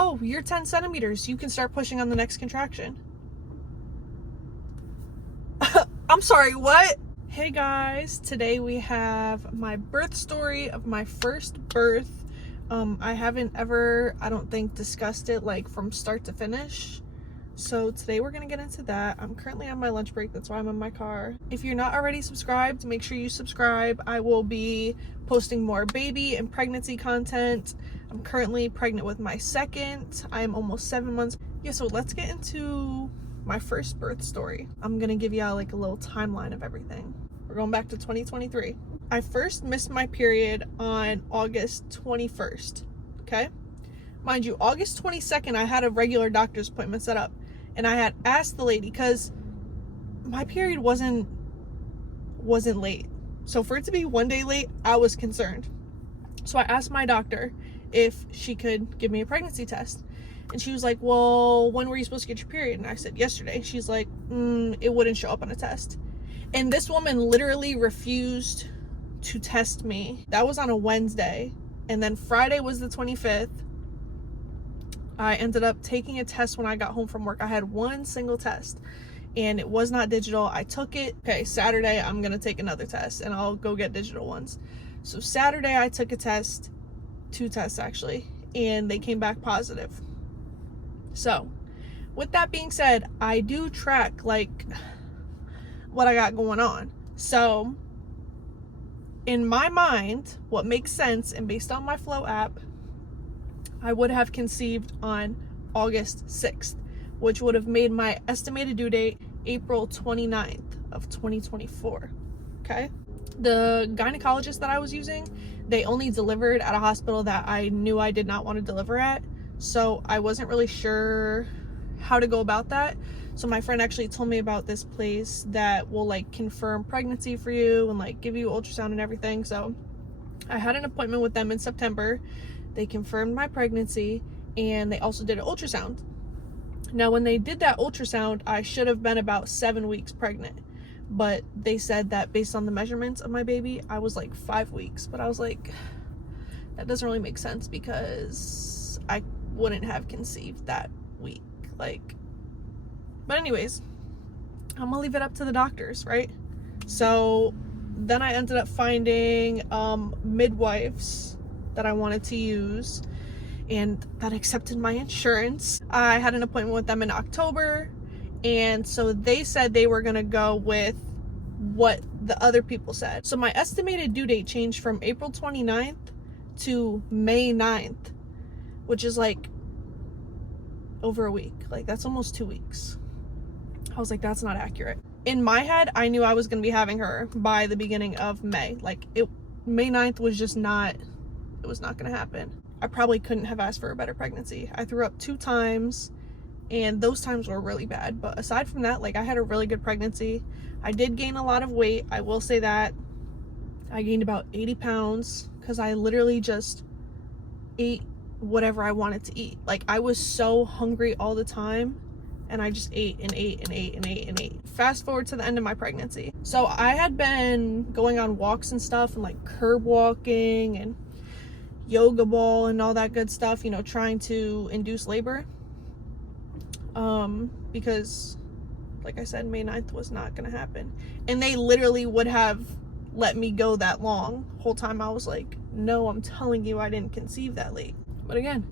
oh, you're 10 centimeters. You can start pushing on the next contraction. I'm sorry, what? Hey guys, today we have my birth story of my first birth. I haven't ever, I don't think, discussed it like from start to finish. So today we're gonna get into that. I'm currently on my lunch break, that's why I'm in my car. If you're not already subscribed, make sure you subscribe. I will be posting more baby and pregnancy content. I'm currently pregnant with my second. I'm almost 7 months. Yeah, so let's get into my first birth story. I'm gonna give y'all like a little timeline of everything. We're going back to 2023. I first missed my period on August 21st, okay? Mind you, August 22nd, I had a regular doctor's appointment set up, and I had asked the lady, because my period wasn't late. So for it to be 1 day late, I was concerned. So I asked my doctor if she could give me a pregnancy test. And she was like, well, when were you supposed to get your period? And I said, yesterday. She's like, it wouldn't show up on a test. And this woman literally refused to test me. That was on a Wednesday. And then Friday was the 25th. I ended up taking a test when I got home from work. I had one single test and it was not digital. I took it. Okay, Saturday, I'm going to take another test and I'll go get digital ones. So Saturday, I took a test, 2 tests actually, and they came back positive. So with that being said, I do track like what I got going on. So in my mind, what makes sense, and based on my Flow app, I would have conceived on August 6th, which would have made my estimated due date April 29th of 2024, okay? The gynecologist that I was using, they only delivered at a hospital that I knew I did not want to deliver at, so I wasn't really sure how to go about that. So my friend actually told me about this place that will like confirm pregnancy for you and like give you ultrasound and everything. So I had an appointment with them in September. They confirmed my pregnancy and they also did an ultrasound. Now, when they did that ultrasound, I should have been about 7 weeks pregnant, but they said that based on the measurements of my baby, I was like 5 weeks. But I was like, that doesn't really make sense because I wouldn't have conceived that week. Like, but anyways, I'm gonna leave it up to the doctors, right? So then I ended up finding midwives that I wanted to use and that accepted my insurance. I had an appointment with them in October, and so they said they were gonna go with what the other people said. So my estimated due date changed from April 29th to May 9th, which is like over a week. Like that's almost 2 weeks. I was like, that's not accurate. In my head, I knew I was gonna be having her by the beginning of May. Like May 9th was just not, it was not gonna happen. I probably couldn't have asked for a better pregnancy. I threw up 2 times and those times were really bad. But aside from that, like I had a really good pregnancy. I did gain a lot of weight. I will say that. I gained about 80 pounds because I literally just ate whatever I wanted to eat. Like I was so hungry all the time and I just ate and ate and ate and ate and ate. Fast forward to the end of my pregnancy. So I had been going on walks and stuff and like curb walking and yoga ball and all that good stuff, you know, trying to induce labor. Because like I said, May 9th was not gonna happen. And they literally would have let me go that long. Whole time I was like, no, I'm telling you I didn't conceive that late. But again,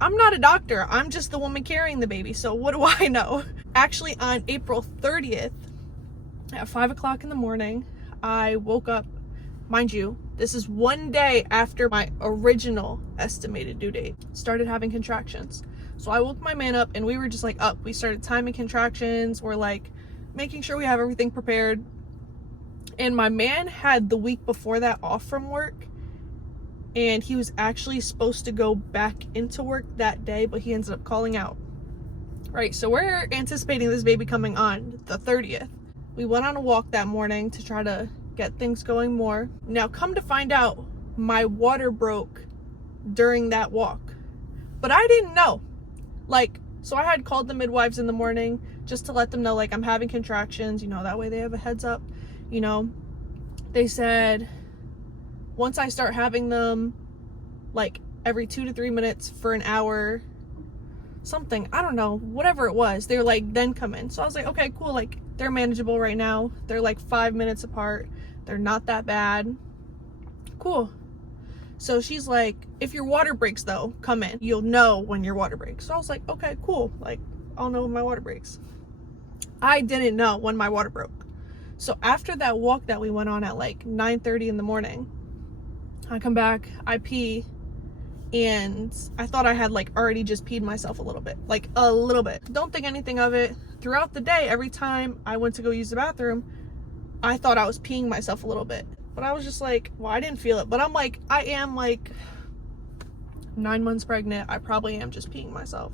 I'm not a doctor. I'm just the woman carrying the baby. So what do I know? Actually, on April 30th at 5 o'clock in the morning, I woke up. Mind you, this is 1 day after my original estimated due date. Started having contractions. So I woke my man up and we were just like up. We started timing contractions. We're like making sure we have everything prepared. And my man had the week before that off from work. And he was actually supposed to go back into work that day, but he ended up calling out. Right, so we're anticipating this baby coming on the 30th. We went on a walk that morning to try to get things going more. Now, come to find out, my water broke during that walk. But I didn't know. Like, so I had called the midwives in the morning just to let them know, like, I'm having contractions, you know, that way they have a heads up, you know. They said, once I start having them, like, every 2 to 3 minutes for an hour, something, I don't know, whatever it was. They're like, then come in. So I was like, okay, cool, like they're manageable right now. They're like 5 minutes apart. They're not that bad. Cool. So she's like, if your water breaks though, come in. You'll know when your water breaks. So I was like, okay, cool. Like, I'll know when my water breaks. I didn't know when my water broke. So after that walk that we went on at like 9:30 in the morning, I come back, I pee, and I thought I had like already just peed myself a little bit. Like a little bit. Don't think anything of it. Throughout the day, every time I went to go use the bathroom, I thought I was peeing myself a little bit. But I was just like, well, I didn't feel it. But I'm like, I am like 9 months pregnant. I probably am just peeing myself.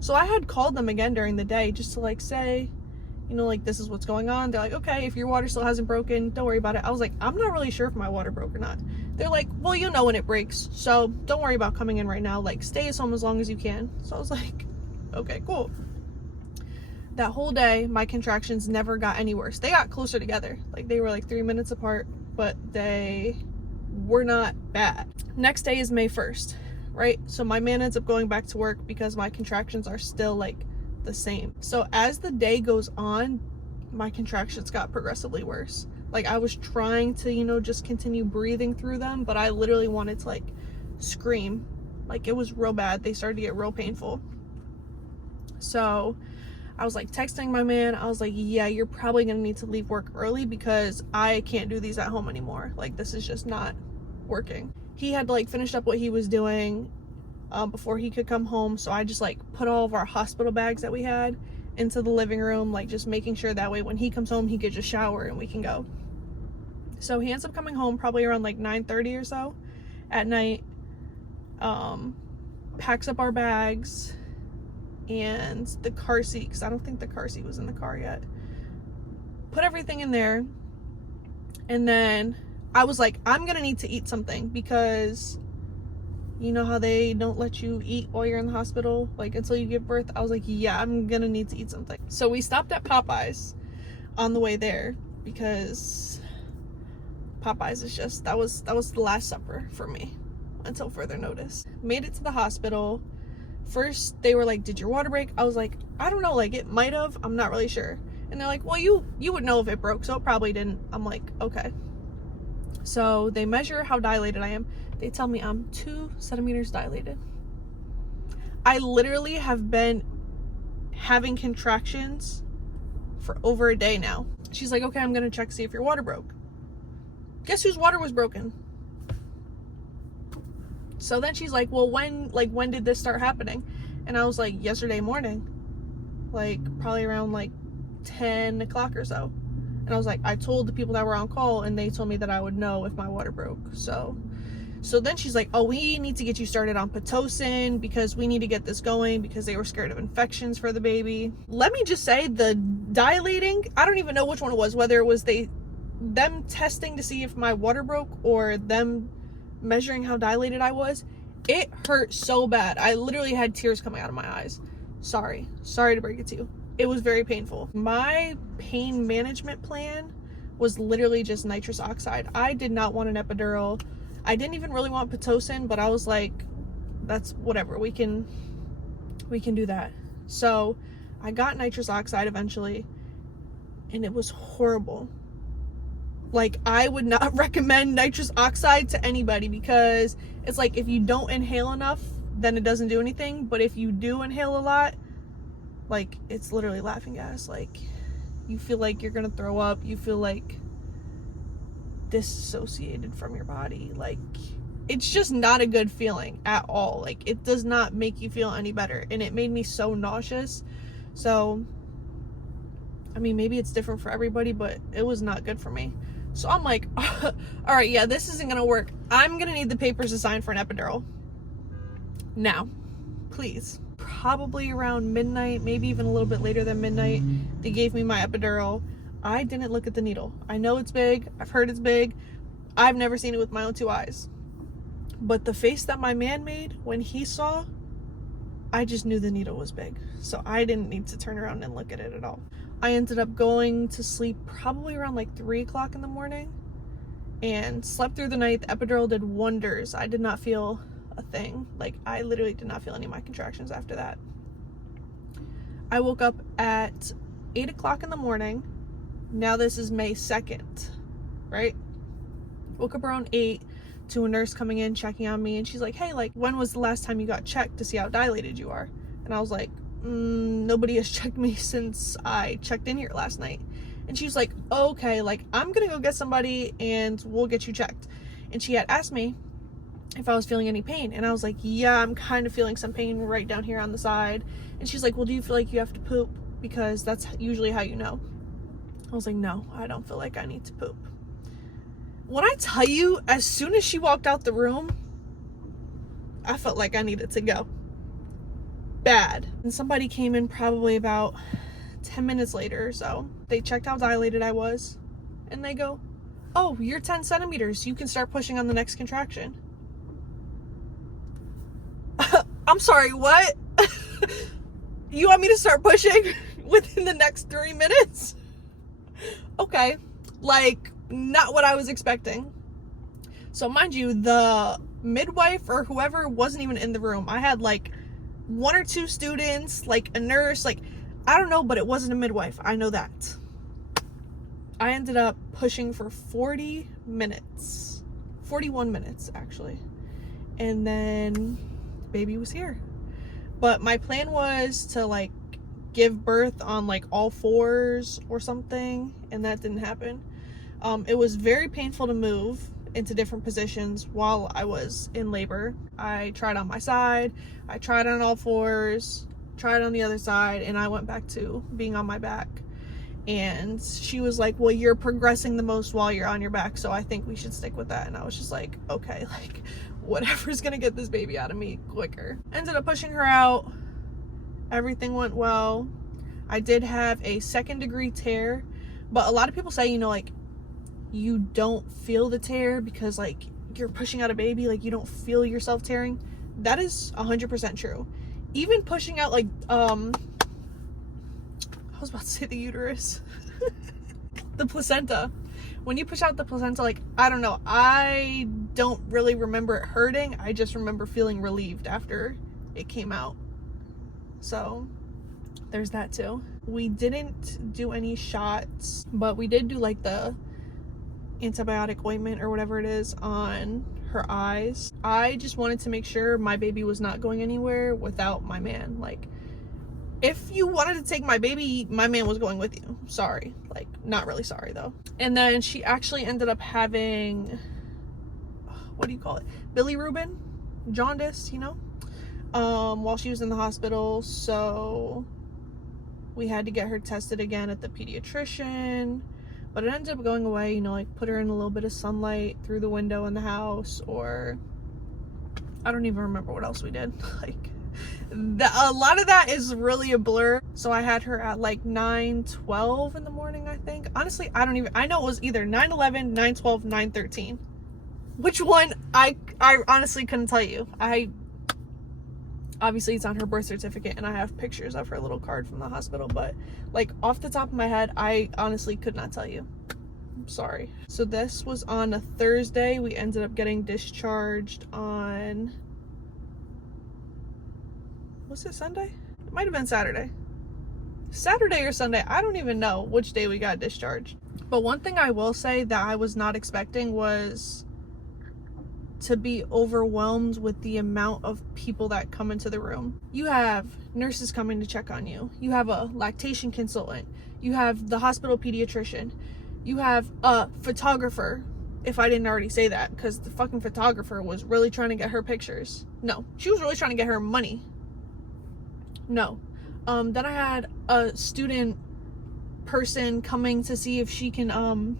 So I had called them again during the day just to like say, you know, like, this is what's going on. They're like, okay, if your water still hasn't broken, don't worry about it. I was like, I'm not really sure if my water broke or not. They're like, well, you know when it breaks, so don't worry about coming in right now. Like, stay at home as long as you can. So I was like, okay, cool. That whole day, my contractions never got any worse. They got closer together. Like, they were like 3 minutes apart, but they were not bad. Next day is May 1st, right? So my man ends up going back to work because my contractions are still like the same. So as the day goes on, my contractions got progressively worse. Like, I was trying to, you know, just continue breathing through them, but I literally wanted to like scream. Like, it was real bad. They started to get real painful. So I was like texting my man. I was like, yeah, you're probably gonna need to leave work early because I can't do these at home anymore. Like, this is just not working. He had like finished up what he was doing before he could come home. So I just like put all of our hospital bags that we had into the living room, like just making sure that way when he comes home, he could just shower and we can go. So he ends up coming home probably around like 9:30 or so at night, packs up our bags and the car seat, because I don't think the car seat was in the car yet. Put everything in there. And then I was like, I'm gonna need to eat something because you know how they don't let you eat while you're in the hospital, like until you give birth? I was like, yeah, I'm gonna need to eat something. So we stopped at Popeyes on the way there because Popeyes is just, that was the last supper for me until further notice. Made it to the hospital. First they were like, did your water break? I was like, I don't know, like it might have, I'm not really sure. And they're like, well, you would know if it broke, so it probably didn't. I'm like, okay. So they measure how dilated I am. They tell me I'm 2 centimeters dilated. I literally have been having contractions for over a day now. She's like, okay, I'm gonna check to see if your water broke. Guess whose water was broken? So then she's like, well, when did this start happening? And I was like, yesterday morning, like probably around like 10 o'clock or so. And I was like, I told the people that were on call and they told me that I would know if my water broke. So then she's like, oh, we need to get you started on Pitocin because we need to get this going because they were scared of infections for the baby. Let me just say, the dilating, I don't even know which one it was, whether it was them testing to see if my water broke or them measuring how dilated I was. It hurt so bad. I literally had tears coming out of my eyes. Sorry to break it to you. It was very painful. My pain management plan was literally just nitrous oxide. I did not want an epidural. I didn't even really want Pitocin, but I was like, that's whatever, we can do that. So I got nitrous oxide eventually, and it was horrible. Like, I would not recommend nitrous oxide to anybody because it's like, if you don't inhale enough, then it doesn't do anything. But if you do inhale a lot, like, it's literally laughing gas. Like, you feel like you're gonna throw up. You feel like disassociated from your body. Like, it's just not a good feeling at all. Like, it does not make you feel any better. And it made me so nauseous. So, I mean, maybe it's different for everybody, but it was not good for me. So I'm like, all right, yeah, this isn't gonna work. I'm gonna need the papers to sign for an epidural now, please. Probably around midnight, maybe even a little bit later than midnight, they gave me my epidural. I didn't look at the needle. I know it's big. I've heard it's big. I've never seen it with my own 2 eyes. But the face that my man made when he saw, I just knew the needle was big. So I didn't need to turn around and look at it at all. I ended up going to sleep probably around like 3 o'clock in the morning and slept through the night. The epidural did wonders. I did not feel a thing. Like, I literally did not feel any of my contractions after that. I woke up at 8 o'clock in the morning. Now this is May 2nd, right? Woke up around 8 to a nurse coming in, checking on me. And she's like, hey, like, when was the last time you got checked to see how dilated you are? And I was like, nobody has checked me since I checked in here last night. And she was like, okay, like, I'm gonna go get somebody and we'll get you checked. And she had asked me if I was feeling any pain. And I was like, yeah, I'm kind of feeling some pain right down here on the side. And she's like, well, do you feel like you have to poop? Because that's usually how you know. I was like, no, I don't feel like I need to poop. When I tell you, as soon as she walked out the room, I felt like I needed to go. Bad. And somebody came in probably about 10 minutes later or so. They checked how dilated I was. And they go, oh, you're 10 centimeters. You can start pushing on the next contraction. I'm sorry, what? You want me to start pushing within the next 3 minutes? Okay. Like, not what I was expecting. So mind you, the midwife or whoever wasn't even in the room. I had like 1 or 2 students, like a nurse, like, I don't know, but it wasn't a midwife. I know that. I ended up pushing for 40 minutes. 41 minutes, actually. And then baby was here. But my plan was to like give birth on like all 4s or something, and that didn't happen. It was very painful to move into different positions while I was in labor. I tried on my side, I tried on all 4s, tried on the other side, and I went back to being on my back. And she was like, well, you're progressing the most while you're on your back, so I think we should stick with that. And I was just like, okay, like, whatever's gonna get this baby out of me quicker. Ended up pushing her out. Everything went well. I did have a 2nd-degree tear, but a lot of people say, you know, like, you don't feel the tear because, like, you're pushing out a baby, like, you don't feel yourself tearing. That is 100% true. Even pushing out, like, I was about to say the uterus. The placenta. When you push out the placenta, like, I don't know, I don't really remember it hurting. I just remember feeling relieved after it came out. So there's that too. We didn't do any shots, but we did do like the antibiotic ointment or whatever it is on her eyes. I just wanted to make sure my baby was not going anywhere without my man. Like, if you wanted to take my baby, my man was going with you. Sorry. Like, not really sorry though. And then she actually ended up having, what do you call it? Bilirubin? Jaundice, you know? While she was in the hospital. So we had to get her tested again at the pediatrician. But it ended up going away, you know, like put her in a little bit of sunlight through the window in the house, or I don't even remember what else we did. Like, a lot of that is really a blur. So I had her at like 9:12 in the morning, I think. Honestly, I know it was either 9:11, 9:12, 9:13. Which one, I honestly couldn't tell you. Obviously it's on her birth certificate and I have pictures of her little card from the hospital, but like off the top of my head, I honestly could not tell you. I'm sorry. So this was on a Thursday. We ended up getting discharged on, was it Sunday? It might have been Saturday. Saturday or Sunday. I don't even know which day we got discharged. But one thing I will say that I was not expecting was to be overwhelmed with the amount of people that come into the room. You have nurses coming to check on you. You have a lactation consultant. You have the hospital pediatrician. You have a photographer, if I didn't already say that, because the fucking photographer was really trying to get her pictures. No, she was really trying to get her money. No. Then I had a student person coming to see if she can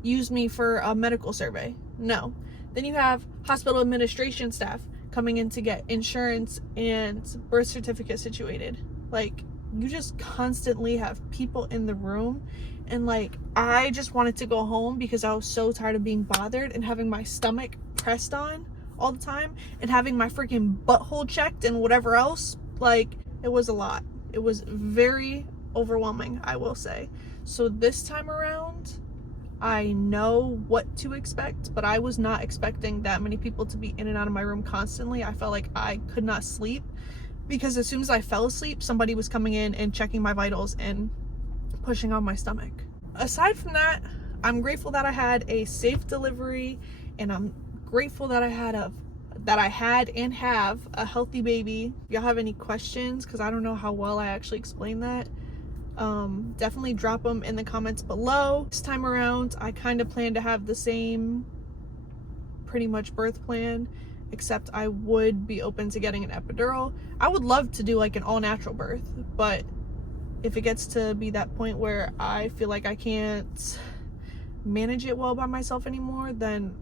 use me for a medical survey. No. Then you have hospital administration staff coming in to get insurance and birth certificate situated. Like, you just constantly have people in the room, and like, I just wanted to go home because I was so tired of being bothered and having my stomach pressed on all the time and having my freaking butthole checked and whatever else. Like, it was a lot. It was very overwhelming, I will say. So this time around, I know what to expect, but I was not expecting that many people to be in and out of my room constantly. I felt like I could not sleep. because as soon as I fell asleep, somebody was coming in and checking my vitals and pushing on my stomach. Aside from that, I'm grateful that I had a safe delivery, and I'm grateful that I had and have a healthy baby. If y'all have any questions, because I don't know how well I actually explained that, definitely drop them in the comments below. This time around, I kind of plan to have the same pretty much birth plan, except I would be open to getting an epidural. I would love to do like an all-natural birth, but if it gets to be that point where I feel like I can't manage it well by myself anymore, then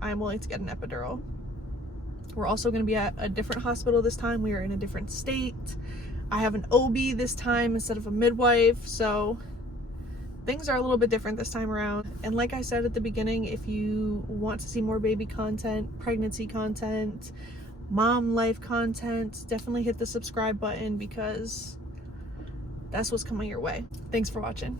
I'm willing to get an epidural. We're also going to be at a different hospital this time. We are in a different state. I have an OB this time instead of a midwife, so things are a little bit different this time around. And like I said at the beginning, if you want to see more baby content, pregnancy content, mom life content, definitely hit the subscribe button, because that's what's coming your way. Thanks for watching.